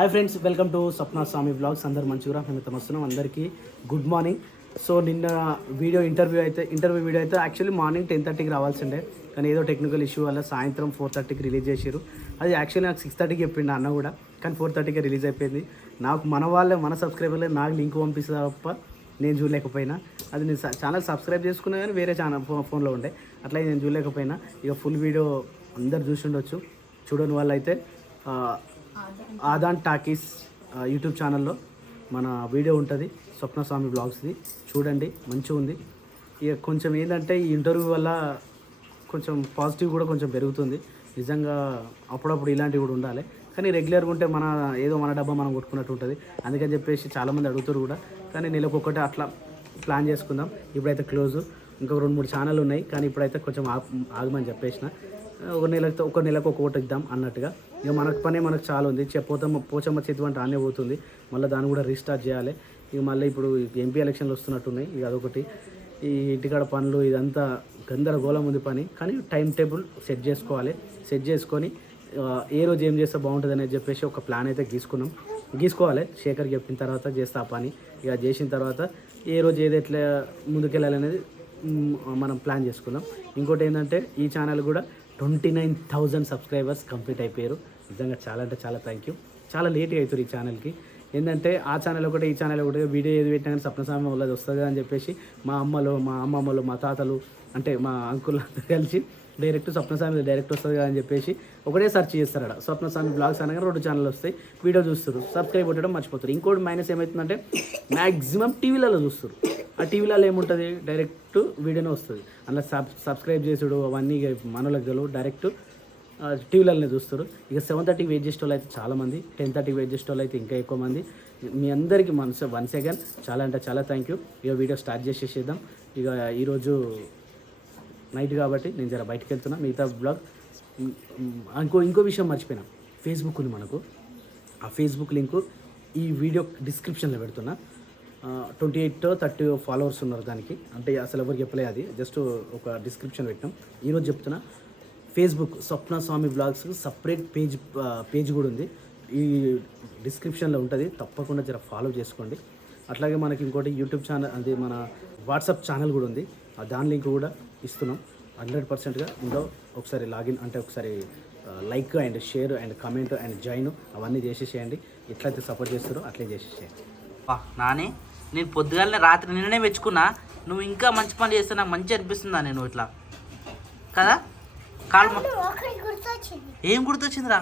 Hi friends, welcome to Swapna Swami blogs. అందరు మంచిగా మేము వస్తున్నాం. అందరికీ గుడ్ మార్నింగ్. సో నిన్న ఇంటర్వ్యూ వీడియో అయితే యాక్చువల్లీ మార్నింగ్ 10:30కి రావాల్సిండే, కానీ ఏదో టెక్నికల్ ఇష్యూ వల్ల సాయంత్రం 4:30కి రిలీజ్ చేశారు. అది యాక్చువల్లీ నాకు 6:30కి చెప్పిండు అన్న కూడా, కానీ 4:30కి రిలీజ్ అయిపోయింది. నాకు మన సబ్స్క్రైబర్లే నాకు లింక్ పంపిస్తా తప్ప నేను చూడలేకపోయినా. అది నేను ఛానల్ సబ్స్క్రైబ్ చేసుకున్నా కానీ వేరే ఛానల్ ఫోన్లో ఉండే, అట్లా నేను చూడలేకపోయినా. ఇక ఫుల్ వీడియో అందరు చూసి ఉండొచ్చు. చూడని వాళ్ళైతే ఆదాన్ టాకీస్ యూట్యూబ్ ఛానల్లో మన వీడియో ఉంటుంది, స్వప్న స్వామి బ్లాగ్స్ది. చూడండి, మంచిగా ఉంది. ఇక కొంచెం ఏంటంటే ఈ ఇంటర్వ్యూ వల్ల కొంచెం పాజిటివ్ కూడా కొంచెం పెరుగుతుంది. నిజంగా అప్పుడప్పుడు ఇలాంటివి కూడా ఉండాలి, కానీ రెగ్యులర్గా ఉంటే మన డబ్బా మనం కొట్టుకున్నట్టు ఉంటుంది. అందుకని చెప్పేసి చాలామంది అడుగుతారు కూడా, కానీ నెలకు ఒకటి అట్లా ప్లాన్ చేసుకుందాం. ఇప్పుడైతే క్లోజు, ఇంకొక 2-3 ఛానల్ ఉన్నాయి, కానీ ఇప్పుడైతే కొంచెం ఆగమని చెప్పేసిన. ఒక నెలకు ఒకటి ఇద్దాం అన్నట్టుగా. ఇక మనకు చాలా ఉంది. పోచమ్మ చేతి వంట ఆనే పోతుంది, మళ్ళీ దాన్ని కూడా రీస్టార్ట్ చేయాలి. ఇక మళ్ళీ ఇప్పుడు ఎంపీ ఎలక్షన్లు వస్తున్నట్టున్నాయి, ఇక అదొకటి. ఈ ఇంటికాడ పనులు ఇదంతా గందరగోళం ఉంది పని, కానీ టైం టేబుల్ సెట్ చేసుకొని ఏ రోజు ఏం చేస్తే బాగుంటుంది అనేది చెప్పేసి ఒక ప్లాన్ అయితే గీసుకోవాలి. శేఖర్ చెప్పిన తర్వాత చేస్తా ఆ పని. ఇక చేసిన తర్వాత ఏ రోజు ఏది ఎట్లా ముందుకెళ్ళాలనేది మనం ప్లాన్ చేసుకుందాం. ఇంకోటి ఏంటంటే ఈ ఛానల్ కూడా 29,000 సబ్స్క్రైబర్స్ కంప్లీట్ అయిపోయారు. నిజంగా చాలా అంటే చాలా థ్యాంక్ యూ. చాలా లేట్గా అవుతారు ఈ ఛానల్కి. ఏంటంటే ఆ ఛానల్ ఒకటి, ఈ ఛానల్ ఒకటి, వీడియో ఏది పెట్టినా కానీ స్వప్నస్వామి వాళ్ళది వస్తుంది అని చెప్పేసి మా అమ్మమ్మలు, మా తాతలు, అంటే మా అంకుల్ అందరూ కలిసి డైరెక్ట్ స్వప్నస్వామి డైరెక్ట్ వస్తుంది కదా అని చెప్పేసి ఒకటే సెర్చ్ చేస్తారట. స్వప్నస్వామి బ్లాగ్స్ అనగా 2 ఛానల్ వస్తాయి, వీడియో చూస్తారు, సబ్స్క్రైబ్ కొట్టడం మర్చిపోతారు. ఇంకోటి మైనస్ ఏమవుతుందంటే మ్యాక్సిమం టీవీలలో చూస్తారు. ఆ టీవీలలో ఏముంటుంది, డైరెక్ట్ వీడియోనే వస్తుంది. అందులో సబ్స్క్రైబ్ చేసుడు అవన్నీ మనలకు తెలియదు, డైరెక్ట్ టీవీలలోనే చూస్తారు. ఇక 7:30 వెయిట్ చేసే వాళ్ళు అయితే చాలామంది, 10:30 వెయిట్ చేసే వాళ్ళు అయితే ఇంకా ఎక్కువ మంది. మీ అందరికీ వన్స్ అగైన్ చాలా అంటే చాలా థ్యాంక్ యూ. ఇక వీడియో స్టార్ట్ చేసేసేద్దాం. ఇక ఈరోజు నైట్ కాబట్టి నేను జర బయటకు వెళ్తున్నా. మిగతా బ్లాగ్ ఇంకో విషయం మర్చిపోయినా, ఫేస్బుక్ ఉంది మనకు. ఆ ఫేస్బుక్ లింకు ఈ వీడియో డిస్క్రిప్షన్లో పెడుతున్నా. 28-30 ఫాలోవర్స్ ఉన్నారు దానికి, అంటే అసలు ఎవరికి చెప్పలే, అది జస్ట్ ఒక డిస్క్రిప్షన్ పెట్టినాం. ఈరోజు చెప్తున్నా, ఫేస్బుక్ స్వప్న స్వామి బ్లాగ్స్ సపరేట్ పేజ్ కూడా ఉంది, ఈ డిస్క్రిప్షన్లో ఉంటుంది. తప్పకుండా జర ఫాలో చేసుకోండి. అట్లాగే మనకి ఇంకోటి యూట్యూబ్ ఛానల్, అది మన వాట్సాప్ ఛానల్ కూడా ఉంది, దాని లింక్ కూడా ఇస్తున్నాం. 100%గా ఇందులో ఒకసారి లాగిన్, అంటే ఒకసారి like and share and comment and join అవన్నీ చేసేసేయండి. ఎట్లయితే సపోర్ట్ చేస్తారో అట్లే చేసేసేయండి. నాని, నేను పొద్దుగాలనే రాత్రి నిన్ననే మెచ్చుకున్నా, నువ్వు ఇంకా మంచి పని చేస్తే నాకు మంచి అనిపిస్తుందా నేను ఇట్లా కదా. ఏం గుర్తొచ్చిందిరా?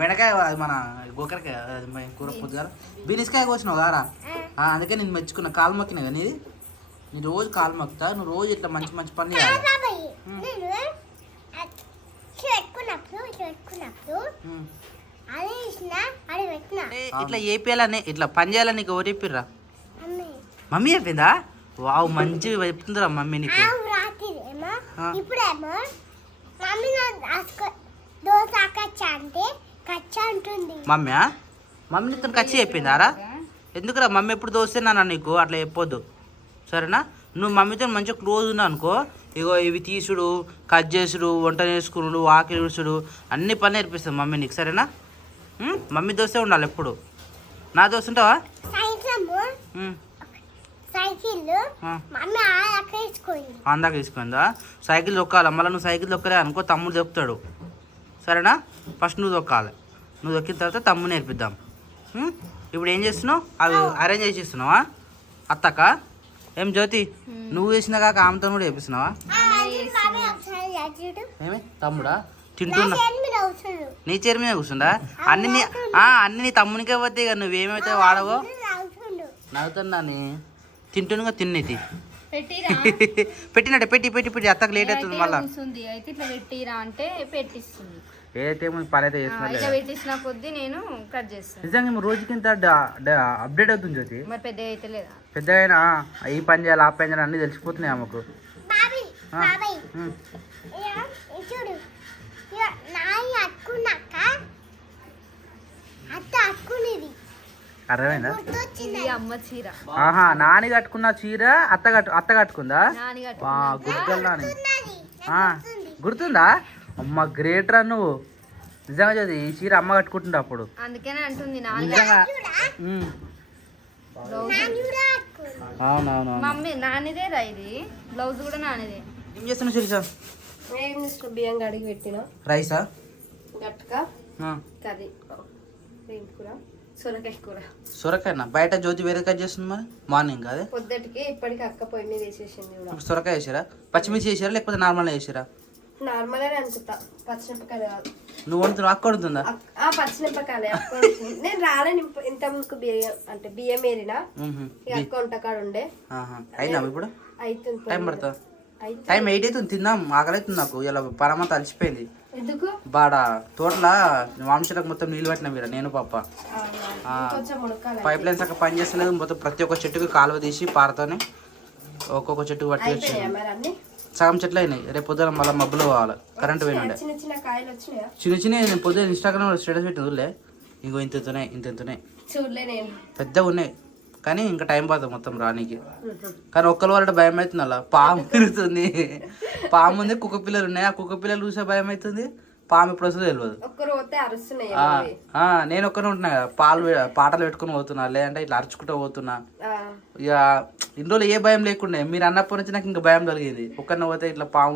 బెండకాయ, అది మన గోకరకాయ, అది కూర పొద్దుగాల బీనిస్కాయ కోసినావు కారా, అందుకే నేను మెచ్చుకున్నా. కాలు మొక్కినా కానీ నీ రోజు కాలు మొక్కుతా, నువ్వు రోజు ఇట్లా మంచి మంచి పని చేయాలి. ఇట్లా ఏపీయాలని, ఇట్లా పని చేయాలని నీకు ఎవరు చెప్పిర్రా? మమ్మీ చెప్పిందా? వావ్, మంచిగా చెప్తుందిరా మమ్మీ నీకు. మమ్మీ నీతో కచ్చి చెప్పిందారా? ఎందుకురా మమ్మీ ఎప్పుడు దోస్తేనా నీకు అట్లా చెప్పొద్దు, సరేనా? నువ్వు మమ్మీతో మంచిగా క్లోజ్ ఉన్నావు అనుకో, ఇగో ఇవి తీసుడు, కట్ చేసుడు, వంట చేసుకున్నాడు, వాకిలి ఉడుచుడు, అన్ని పని నేర్పిస్తుంది మమ్మీ నీకు, సరేనా? మమ్మీ దోస్తే ఉండాలి ఎప్పుడు. నా దోస్తు ఉంటావా? అందాక తీసుకుందా? సైకిల్ దొక్కాలి, మళ్ళీ నువ్వు సైకిల్ దొక్కలే అనుకో తమ్ముడు దొక్కుతాడు, సరేనా? ఫస్ట్ నువ్వు దొక్కాలి, నువ్వు దొక్కిన తర్వాత తమ్ముడు నేర్పిద్దాం. ఇప్పుడు ఏం చేస్తున్నావు? అవి అరేంజ్ చేసిస్తున్నావా అత్తక్క? ఏం జ్యోతి, నువ్వు చేసిన కాక ఆమెతో కూడా చేపిస్తున్నావా? ఏమి తమ్ముడా తింటున్నా? నీ చీర మీద కూర్చుండా? అన్ని నీ తమ్మునికే పోతే ఇక నువ్వేమైతే వాడవో. నవ్వుతున్నాని తింటున్నా, తిన్నేది పెట్టినట్టే పెట్టి అత్తకు లేట్ అవుతుంది. మళ్ళీ ఏదైతే పని అయితే చేస్తున్నా నేను కట్ చేస్తాను. నిజంగా రోజుకి ఇంత అప్డేట్ అవుతుంది జ్యోతి. పెద్ద అయినా ఈ పని చేయాలి, ఆ పని చేయాలి అన్నీ తెలిసిపోతున్నాయి ఆమెకు. అర్థమైందా? ఆహా, నాని కట్టుకున్న చీర అత్త కట్టుకుందా? గుడ్డలు నాని గుర్తుందా? అమ్మ గ్రేట్ రా నువ్వు. నిజంగా చదివి ఈ చీర అమ్మ కట్టుకుంటుండే అప్పుడు. అందుకనే అంటుంది నిజంగా. అవునవును. మమ్మీ నానిదే రా ఇది, బ్లౌజ్ కూడా నానిదే. ఏం చేస్తున్నావు శిరీష? బియ్యం కడిగి పెట్టిన. రైసా? గట్కా కర్రీ, కూర, సొరకాయ కూర. సొరకాయనా? బయట జ్యోతి వేరే కట్ చేస్తుంది మరి మార్నింగ్ కాదే పొద్దుటికి ఇప్పటికి అక్క పొయ్యి మీద వేసేసింది కూడా. ఇప్పుడు సొరకాయ వేసారా? పచ్చిమిర్చి వేసారా లేకపోతే నార్మల్గా వేసారా? నార్మల్ అని అనుకుంటా, పచ్చిమిరపకాయలు కాదు. నువ్వు వండుతున్నావు? అక్క వండుతుందా? పచ్చిమిరపకాయలు నేను రాలేను ఇంత ముందుకు బియ్యం అంటే బియ్యం ఏరినా అక్క వంటకాడు ఉండే. అయినా ఇప్పుడు అవుతుంది, టైం పడుతుంది. టైం 8 అవుతుంది, తిందాం. ఆకలి అవుతుంది నాకు. ఇలా పరమంతా అలసిపోయింది. ఎందుకు బాడ తోటలా వంశలకు మొత్తం నీళ్ళు పెట్టినా మీరు, నేను పాప. పైప్ లైన్స్ అక్కడ పని చేస్తలేదు. మొత్తం ప్రతి ఒక్క చెట్టుకి కాలువ తీసి పారతోనే ఒక్కొక్క చెట్టుకు పట్టి వచ్చి సగం చెట్లు అయినాయి. రేపు పొద్దున మళ్ళీ మబ్బులు పోవాలి, కరెంట్ పోయినండే. చిన్న చిన్న నేను పొద్దున ఇన్స్టాగ్రామ్ స్టేటస్ పెట్టింది. ఇంకో ఇంతున్నాయి పెద్దగా ఉన్నాయి, కానీ ఇంకా టైం పడుతుంది మొత్తం రానికి. కానీ ఒక్కరు వాళ్ళ భయం అవుతుంది. అలా పాము తిరుగుతుంది, పాము ఉంది, కుక్క పిల్లలు ఉన్నాయి. ఆ కుక్క పిల్లలు చూసే భయం అవుతుంది. పాము ఎప్పుడు వస్తుందో తెలియదు. నేను ఒక్కనే ఉంటున్నా కదా, పాటలు పెట్టుకుని పోతున్నా, లేదంటే ఇట్లా అరుచుకుంటూ పోతున్నా. ఇక ఇన్ని రోజులు ఏ భయం లేకుండా మీరు అన్నప్పటి నుంచి నాకు ఇంకా భయం కలిగింది. ఒక్కరిని పోతే ఇట్లా పాము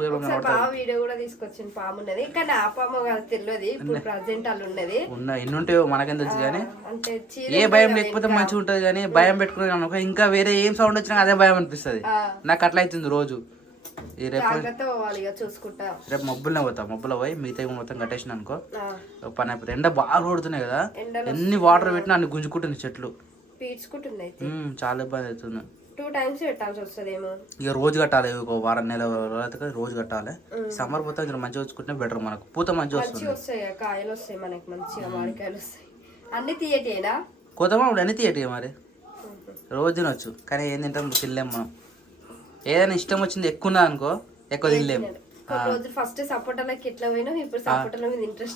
వీడియో కూడా తీసుకొచ్చింది, పాము ఉన్నది. కానీ ఆ పాము తెలియదు, ఇప్పుడు ప్రెసెంట్ వాళ్ళు ఉన్నది. ఎన్ని ఉంటాయో మనకేం తెలుసు. కానీ ఏ భయం లేకపోతే మంచిగా ఉంటది. కానీ భయం పెట్టుకుని ఇంకా వేరే ఏం సౌండ్ వచ్చినా అదే భయం అనిపిస్తుంది. నాకు అట్లా అవుతుంది రోజు. రేపు మబ్బులనే పోతా, మబ్బులో పోయి మిగతా మొత్తం కట్టేసిన అనుకో పని అయిపోతుంది. ఎండ బాగా కొడుతున్నాయి కదా, ఎన్ని వాటర్ పెట్టినా అన్ని గుంజుకుంటుంది చెట్లు, చాలా ఇబ్బంది అవుతుంది. 2 times పెట్టాల్సి వస్తుందేమో. ఇక రోజు కట్టాలి, ఒక వారం నెల రోజు కట్టాలి. సమ్మర్ పోతే మంచిగా వచ్చుకుంటే బెటర్, మనకు పూత మంచిగా వస్తుంది. కాయలు వస్తాయి మనకి మంచిగా, మామిడికాయలు వస్తాయి. అన్ని తీయటేనా? కోతమామిడి అన్ని తీయటే మరి రోజు తినొచ్చు. కానీ ఏం తింటాం తినలేము మనం. ఏదైనా ఇష్టం వచ్చింది ఎక్కువ ఉన్నది అనుకో ఎక్కువ తినలేము.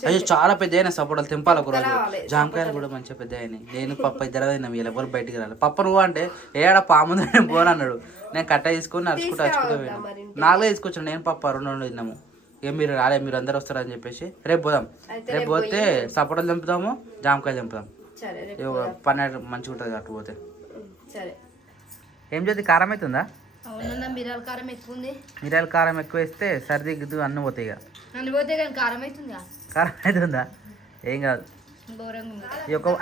అయ్యో చాలా పెద్ద అయినా సపోటాలు తెంపాలి ఒక రోజు. జామకాయలు కూడా మంచిగా పెద్ద అయినాయి. నేను పప్ప ఇద్దరు తిన్నాం, ఎవరు బయటికి రాలి. పప్ప నువ్వు అంటే ఏడా పాము పోనన్నాడు. నేను కట్ట తీసుకొని నడుచుకుంటూ పోయినా. నాలుగే తీసుకొచ్చాను, నేను పప్ప 2 తిన్నాము. ఇక మీరు రాలే, మీరు అందరు వస్తారని చెప్పేసి రేపు పోదాం. రేపు పోతే సపోటాలు తెంపుదాము, జామకాయలు తెంపుదాం. పని మంచిగా ఉంటుంది అటు పోతే. ఏం చేద్ది? కారం అవుతుందా? మిరియాల కారం ఎక్కువ ఉంది. మిరియాల కారం ఎక్కువ వేస్తే సర్ది గిద్దు అన్నీ పోతాయి. కారం అవుతుందా? కారం అవుతుందా? ఏం కాదు.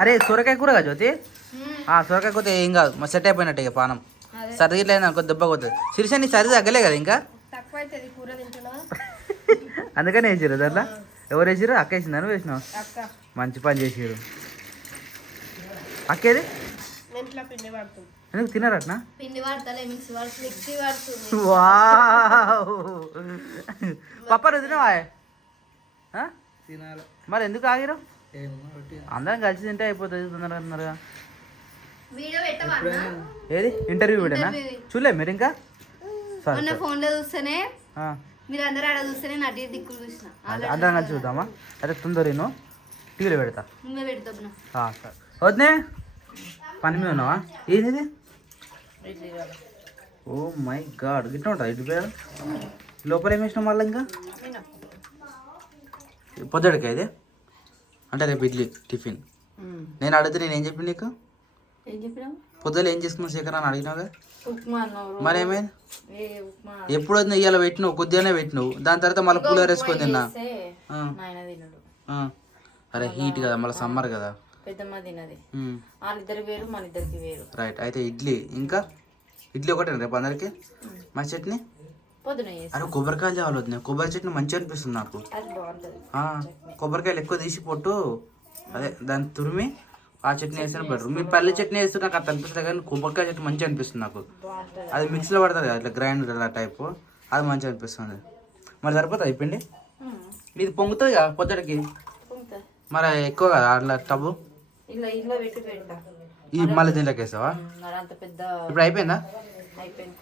అరే సొరకాయ కూర కదా జ్యోతి, సొరకాయ కూర ఏం కాదు, మా సెట్ అయిపోయినట్టు. ఇక పానం సర్ది ఇట్లా అనుకో దెబ్బ పోతుంది. శిరీష నీ సర్ది తగ్గలే కదా ఇంకా, అందుకని వేసిరు దాంట్లో. ఎవరు వేసిరు? అక్క వేసిందా నువ్వు వేసినావు? మంచి పని చేసిరు. అక్కేది ఎందుకు తినరట్నా? పప్ప నువ్వు తినవా? మరి ఎందుకు ఆగిరు? అందరం కలిసి తింటే అయిపోతుంది తొందరగా తొందరగా. ఏది ఇంటర్వ్యూ వీడేనా? చూడలే మీరు ఇంకా? ఫోన్ లో చూస్తేనే మీరు అందరూ ఆడ చూస్తేనే నా దిక్కులు చూసిన. అందరం కలిసి చూద్దామా? అదే తొందర నేను టీవీలో పెడతా. సరే వద్దే పని మీద ఉన్నావా? ఏంది? ఓ మై గాడ్, గిట్లా ఉంటుంది ఇడ్లీ పేరు. లోపల ఏం వేసినావు మళ్ళీ? ఇంకా పొద్దుడికి అయితే అంటే రేపు ఇడ్లీ టిఫిన్. నేను అడిగితే నేను ఏం చెప్పి నీకు పొద్దులు ఏం చేసుకున్నావు శేఖర్ అని అడిగినావుగా. మరి ఏమైంది? ఎప్పుడు ఇవాళ పెట్టినావు, కొద్దిగానే పెట్టినావు. దాని తర్వాత మళ్ళీ కూలర్ వేసుకొని తిన్నా. అరే హీట్ కదా, మళ్ళీ సమ్మర్ కదా. రైట్. అయితే ఇడ్లీ, ఇంకా ఇడ్లీ ఒకటే రేపు అందరికి. మంచి చట్నీ. అరే కొబ్బరికాయలు చావలేదు, కొబ్బరి చట్నీ మంచిగా అనిపిస్తుంది నాకు. కొబ్బరికాయలు ఎక్కువ తీసి పొట్టు అదే దాన్ని తురిమి ఆ చట్నీ వేస్తేనే బెటర్. మీరు పల్లి చట్నీ వేస్తే నాకు అట్లా అనిపిస్తుంది, కానీ కొబ్బరికాయ చట్నీ మంచిగా అనిపిస్తుంది నాకు. అది మిక్సీలో పడుతుంది కదా, ఇట్లా గ్రైండర్ అలా టైపు, అది మంచిగా అనిపిస్తుంది. మరి సరిపోతుంది అయిపోయింది. ఇది పొంగుతుంది కదా పొద్దుడికి, మరి ఎక్కువ కదా అట్లా టబ్బు. ఈ మళ్ళీ దీంట్లోకి వేస్తావా? ఇప్పుడు అయిపోయిందా?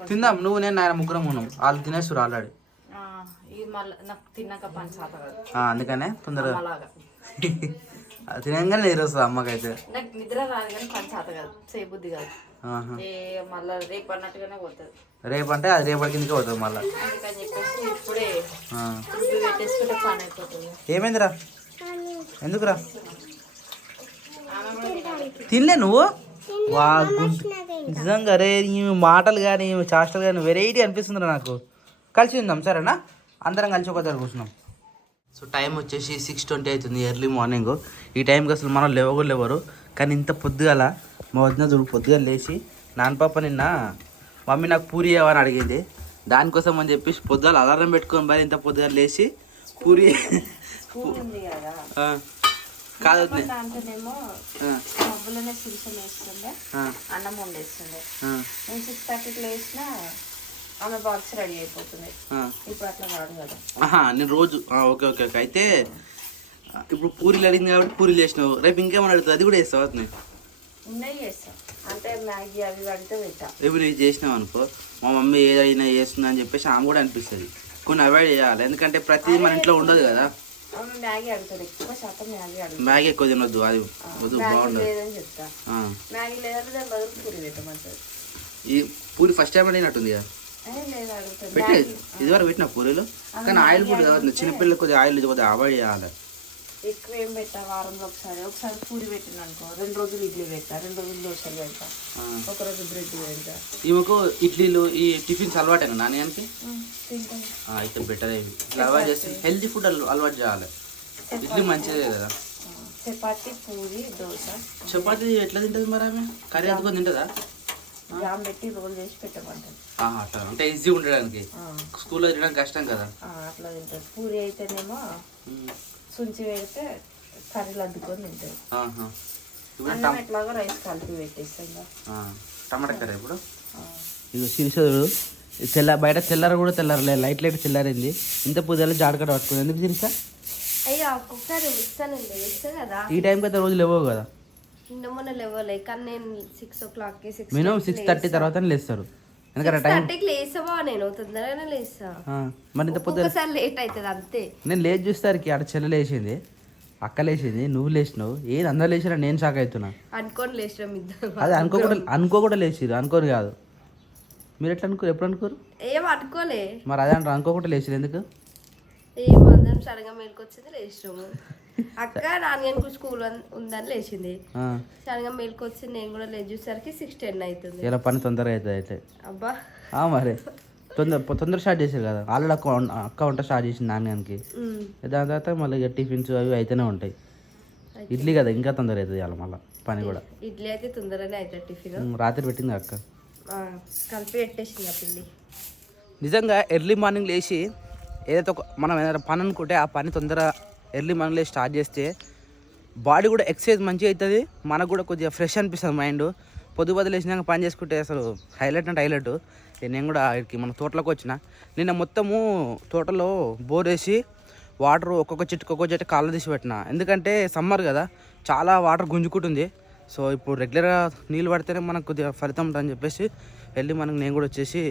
తిందాం. నువ్వు నేను ఆయన ముగ్గురం ఉన్నాం, వాళ్ళు తినేస్తారు ఆల్రెడీ. అందుకనే తొందరగా తినగానే నిద్ర వస్తుంది అమ్మకైతే. నిద్ర రాదు కానీ పని చేత కాదు, చేయబుద్ధి కాదు. ఆహా. మళ్ళీ రేపు అన్నట్టుగానే పోతుంది. రేపు అంటే అది రేపటి కిందకే పోతుంది మళ్ళీ. అందుకని చెప్పేసి ఇప్పుడే రుబ్బి పెట్టేసుకుంటే పని అయిపోతుంది. ఏమైందిరా? ఎందుకురా తినలే నువ్వు? వా నిజంగా రే ఈ మాటలు కానీ చాస్టలు కానీ వెరైటీ అనిపిస్తుందిరా నాకు. కలిసి ఉందాం సరేనా? అందరం కలిసి ఒక దగ్గర కూర్చున్నాం. సో టైం వచ్చేసి 6:20 అవుతుంది, ఎర్లీ మార్నింగ్. ఈ టైంకి అసలు మనం లేవరు. కానీ ఇంత పొద్దుగాల మా వదిన చూడు పొద్దుగాల లేచి నాన్న పాప నిన్న మమ్మీ నాకు పూరి ఇవ్వని అడిగింది. దానికోసం అని చెప్పేసి పొద్దుగాల అలారం పెట్టుకొని మరి ఇంత పొద్దుగాల లేచి పూరి కాదు దాంట్లోనేమో మబ్బులోనే సిరిసం వేస్తుండే, అన్నం వండేస్తుండే. నేను 6:30కి లేచినా ఆమె బాక్స్ రెడీ అయిపోతుంది. ఇప్పుడు అట్లా కాదు కదా. నేను రోజు ఓకే ఓకే ఓకే. అయితే ఇప్పుడు పూరీలు అడిగింది కాబట్టి పూరీలు చేసినావు. రేపు ఇంకేమైనా అడుగుతుంది, అది కూడా వేస్తావు అతను? ఉన్నాయి చేస్తాం అంటే మ్యాగీ అవి అడిగితే పెట్టా. రేపు నీకు చేసినావు అనుకో, మా మమ్మీ ఏదైనా చేస్తుంది అని చెప్పేసి ఆమె కూడా అనిపిస్తుంది. కొన్ని అవాయిడ్ చేయాలి, ఎందుకంటే ప్రతిదీ మన ఇంట్లో ఉండదు కదా. ఆమె మ్యాగీ అడుగుతుంది, ఎక్కువ శాతం మ్యాగీ అడుగుతుంది. మ్యాగీ ఎక్కువ తినొద్దు, అది వద్దు, బాగుండదు. లేదని చెప్తా. మ్యాగీ లేదంటే దాని బదులు పూరి పెట్టమంటుంది. ఈ పూరి ఫస్ట్ టైం అడిగినట్టుంది కదా. లేదు అడుగుతుంది. పెట్టి ఇదివరకు పెట్టిన పూరీలు, కానీ ఆయిల్ ఫుడ్ కాదు, చిన్నపిల్లలు కొద్దిగా ఆయిల్ కొద్దిగా అవాయిడ్ చేయాలి. ఎక్కువ ఏం పెట్టా, వారంలో ఒకసారి పూరి పెట్టిన అనుకో, 2 రోజులు ఇడ్లీ పెడతా, 2 రోజులు దోశలు పెడతా, ఒకరోజు బ్రెడ్ పెడతా. ఈమెకు ఇడ్లీలు ఈ టిఫిన్స్ అలవాటేనా నాన్నకి? తింటాను. అయితే బెటర్ అలవాటు చేస్తే హెల్తీ ఫుడ్ అలవాటు చేయాలి. ఇడ్లీ మంచిదే కదా. చపాతి, పూరి, దోశ. చపాతి ఎట్లా తింటుంది మరి ఆమె? కర్రీ అందుకొని తింటుందా? జామ్ పెట్టి రోల్ చేసి పెట్టమంటారు. అట్లా అంటే ఈజీగా ఉండడానికి, స్కూల్లో తినడానికి కష్టం కదా. అట్లా తింటారు. పూరి అయితేనేమో సుంచి పెడితే కర్రీలు అద్దుకొని తింటారు. అన్నం ఎట్లాగో రైస్ కలిపి పెట్టేస్తాం. టమాటా కర్రీ ఇప్పుడు ఇది సిరిసడు బయట తెల్లార కూడా తెల్లారలే, లైట్ తెల్లారింది. ఇంత పూజలు జాడకడ పట్టుకుంది. ఎందుకు సిరిసా? అయ్యో ఒక్కొక్కసారి ఇస్తానండి, వేస్తా కదా. ఈ టైంకి అయితే రోజు లేవవు కదా. నిన్న మొన్న లేవలే, కానీ నేను 6 o'clock మినిమం 6:30 తర్వాత లేస్తారు. ఎందుకంటే టైం లేసావా? నేను తొందరగానే లేస్తా. మరి ఇంత పొద్దు ఒకసారి లేట్ అవుతుంది అంతే. నేను లేచి చూస్తారికి ఆడ చెల్లె లేచింది, అక్క లేచింది, నువ్వు లేచినావు. ఏది అందరు లేచినా నేను షాక్ అవుతున్నా. అనుకోని లేచినాం ఇద్దరు. అదే అనుకోకుండా లేచిరు, అనుకోరు కాదు. మీరు ఎట్లా అనుకోరు? ఎప్పుడు అనుకోరు? ఏం అనుకోలే. మరి అదే అంటారు, అనుకోకుండా లేచిరు ఎందుకు? ఏం అందరం సడన్గా మేలుకొచ్చింది, లేచినాము. అక్క నాన్నగారికి స్కూల్ ఉందని లేచింది, సడన్గా మేలుకొచ్చింది. నేను కూడా లేచి చూసరికి 6:10 అవుతుంది. ఇలా పని తొందరగా అవుతుంది అయితే. అబ్బా మరి తొందర స్టార్ట్ చేశారు కదా. ఆల్రెడీ అక్క వంట స్టార్ట్ చేసింది నాన్నగారికి. దాని తర్వాత మళ్ళీ ఇక టిఫిన్స్ అవి అయితేనే ఉంటాయి. ఇడ్లీ కదా ఇంకా తొందర అవుతుంది అలా మళ్ళీ పని కూడా. ఇడ్లీ అయితే తొందరగానే అవుతుంది. టిఫిన్ రాత్రి పెట్టింది అక్క, కలిపి పెట్టేసింది ఆ పిల్లి. నిజంగా ఎర్లీ మార్నింగ్ లేచి ఏదైతే మనం ఏదైనా పని అనుకుంటే ఆ పని తొందర ఎర్లీ మార్నింగ్ లేచి స్టార్ట్ చేస్తే బాడీ కూడా ఎక్సర్సైజ్ మంచిగా అవుతుంది, మనకు కూడా కొద్దిగా ఫ్రెష్ అనిపిస్తుంది మైండ్. పొద్దు లేచినాక పని చేసుకుంటే అసలు హైలైట్ అంటే హైలైట్. నేను కూడా ఇక్కడికి మన తోటలోకి వచ్చిన. నిన్న మొత్తము తోటలో బోర్ వేసి వాటర్ ఒక్కొక్క చెట్టు కాళ్ళ తీసి పెట్టిన. ఎందుకంటే సమ్మర్ కదా, చాలా వాటర్ గుంజుకుంటుంది. సో ఇప్పుడు రెగ్యులర్గా నీళ్ళు పడితేనే మనకు కొద్దిగా ఫలితం ఉంటుందని చెప్పేసి వెళ్ళి మనకు నేను కూడా వచ్చేసి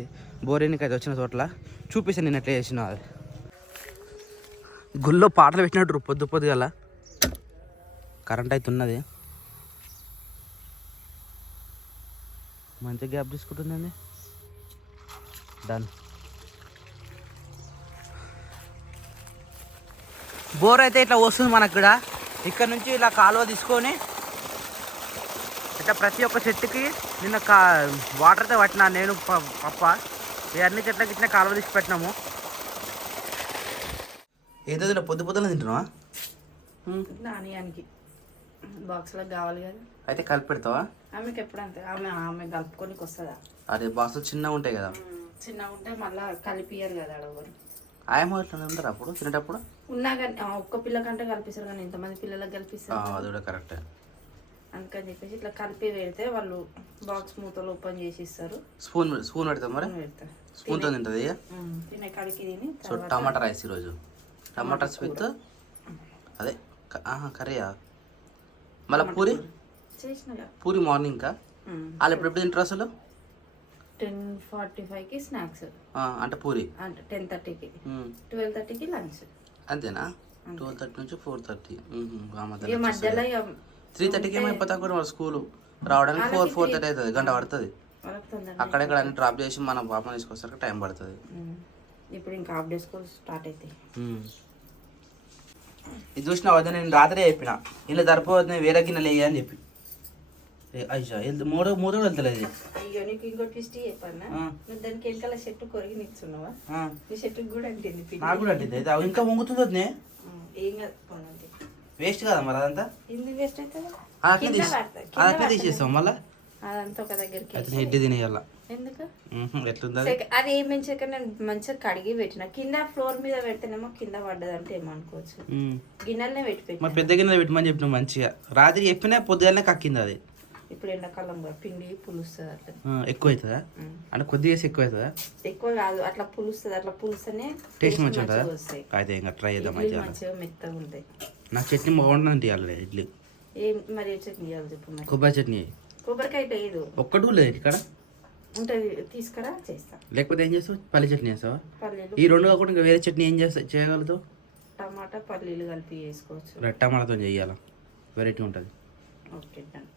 బోరేనికి అయితే వచ్చిన తోటలో చూపిస్తాను నేను ఎట్లా చేసిన. గుళ్ళో పాటలు పెట్టినట్టు పొద్దుగల కరెంట్ అయితే ఉన్నది, మంచిగా గ్యాప్ తీసుకుంటుందండి. డన్. బోర్ అయితే ఇట్లా వస్తుంది మనకు కూడా. ఇక్కడ నుంచి ఇలా కాలువ తీసుకొని ఇట్లా ప్రతి ఒక్క చెట్టుకి నిన్న వాటర్ అయితే పట్టినా నేను పప్ప. ఈ అన్ని చెట్లకి ఇట్లా కాలువ తీసి పెట్టినాము. ఏదో ఇలా పొద్దున తింటున్నావా? నానికి బాక్స్లో కావాలి కదా, అయితే కలిపి పెడతావా? ఆమెకి ఎప్పుడు అంతే, ఆమె కలుపుకోనికి వస్తుందా? అదే బాక్స్ చిన్నగా ఉంటాయి కదా. చిన్నగా ఉంటే మళ్ళీ కలిపియ్యారు కదా అడగరు. ఆయమ్మ ఇట్లా ఉంటారు అప్పుడు తినేటప్పుడు. ఉన్నా కానీ ఒక్క పిల్ల కంటే కలిపిస్తారు, కానీ ఎంతమంది పిల్లలకు కలిపిస్తారు. అది కూడా కరెక్టే. అందుకని చెప్పేసి ఇట్లా కలిపి పెడితే వాళ్ళు బాక్స్ మూతలు ఓపెన్ చేసి ఇస్తారు. స్పూన్ పెడతాం మరి, స్పూన్తో తింటుంది. తినే కాడికి తిని. సో టమాటా రైస్ ఈరోజు, టమాటా విత్ అదే కర్రీయా. మళ్ళీ పూరి చేసిన పూరి మార్నింగ్కా? వాళ్ళు ఎప్పుడు తింటారు అసలు? 10:45కి స్నాక్స్ అంటే పూరి, అంటే 10:30కి 12:30కి లంచ్. అంతేనా? 12:30 నుంచి 4:30. మధ్యలో 3:30కి ఏమో అయిపోతా కూడా వాళ్ళ స్కూలు. రావడానికి 4:30 అవుతుంది, గంట పడుతుంది. వాళ్ళకి తొందర. అక్కడెక్కడ అన్ని డ్రాప్ చేసి మన పాపని తీసుకొస్తారు టైం పడుతుంది. ఇప్పుడు ఇంకా హాఫ్ డే స్కూల్ స్టార్ట్ అవుతాయి. ఇది చూసిన వద్ద నేను రాత్రి చెప్పిన ఇలా సరిపోతుంది వేరే గిన్నెలు వేయ అని చెప్పి. అయ్యా మూడో వెళ్తలేదు. అయ్యో నీకు ఇంకో ట్విస్ట్ చెప్పన్నా, నువ్వు దానికి వెనకాల చెట్టు కొరిగి నిల్చున్నావా, నీ చెట్టుకు కూడా అంటింది పిల్లి. నాకు కూడా అంటింది. అయితే ఇంకా వంగుతుంది వద్దే, ఏం కాదు పోనండి. వేస్ట్ కదా మరి అదంతా. ఎందుకు వేస్ట్ అవుతుంది? అట్లా తీసేస్తాం మళ్ళీ. అదంతా ఒక దగ్గరికి అయితే హెడ్ తినేయాల. ఎందుకు ఎట్లుంది అది ఏమేమి చెక్క నేను మంచిగా కడిగి పెట్టిన, కింద ఫ్లోర్ మీద పెడితేనేమో కింద పడ్డదంటే ఏమనుకోవచ్చు. గిన్నెలనే పెట్టి మరి పెద్ద గిన్నెలు పెట్టమని చెప్పిన మంచిగా. రాత్రి చెప్పినా పొద్దుగానే కక్కింది అది. ఇప్పుడు ఎండాకాలం పిండి పులుస్తుంది అట్లా. ఎక్కువ అవుతుందా అంటే కొద్దిగా ఎక్కువ అవుతుందా? ఎక్కువ కాదు, అట్లా పులుస్తుంది. అట్లా పులుస్తేనే టేస్ట్ మంచిగా ఉంటుందా? వస్తాయి. అయితే ఇంకా ట్రై చేద్దాం. ఇడ్లీ మంచిగా మెత్తగా ఉంటాయి. నాకు చట్నీ బాగుంటుంది ఇవ్వాలి ఇడ్లీ. ఏం మరి ఏ చట్నీ ఇవ్వాలి చెప్పు మరి. కొబ్బరి చట్నీ. కొబ్బరికాయ లేదు. ఒక్కటి కూడా లేదు ఇక్కడ. ఉంటుంది, తీసుకురా చేస్తా. లేకపోతే ఏం చేస్తావు? పల్లి చట్నీ చేస్తావా? పల్లీలు ఈ రెండు కాకుండా ఇంకా వేరే చట్నీ ఏం చేయగలుగుతావు? టమాటా పల్లీలు కలిపి వేసుకోవచ్చు. టమాటాతో చేయాలా, వెరైటీ ఉంటుంది. Okay done.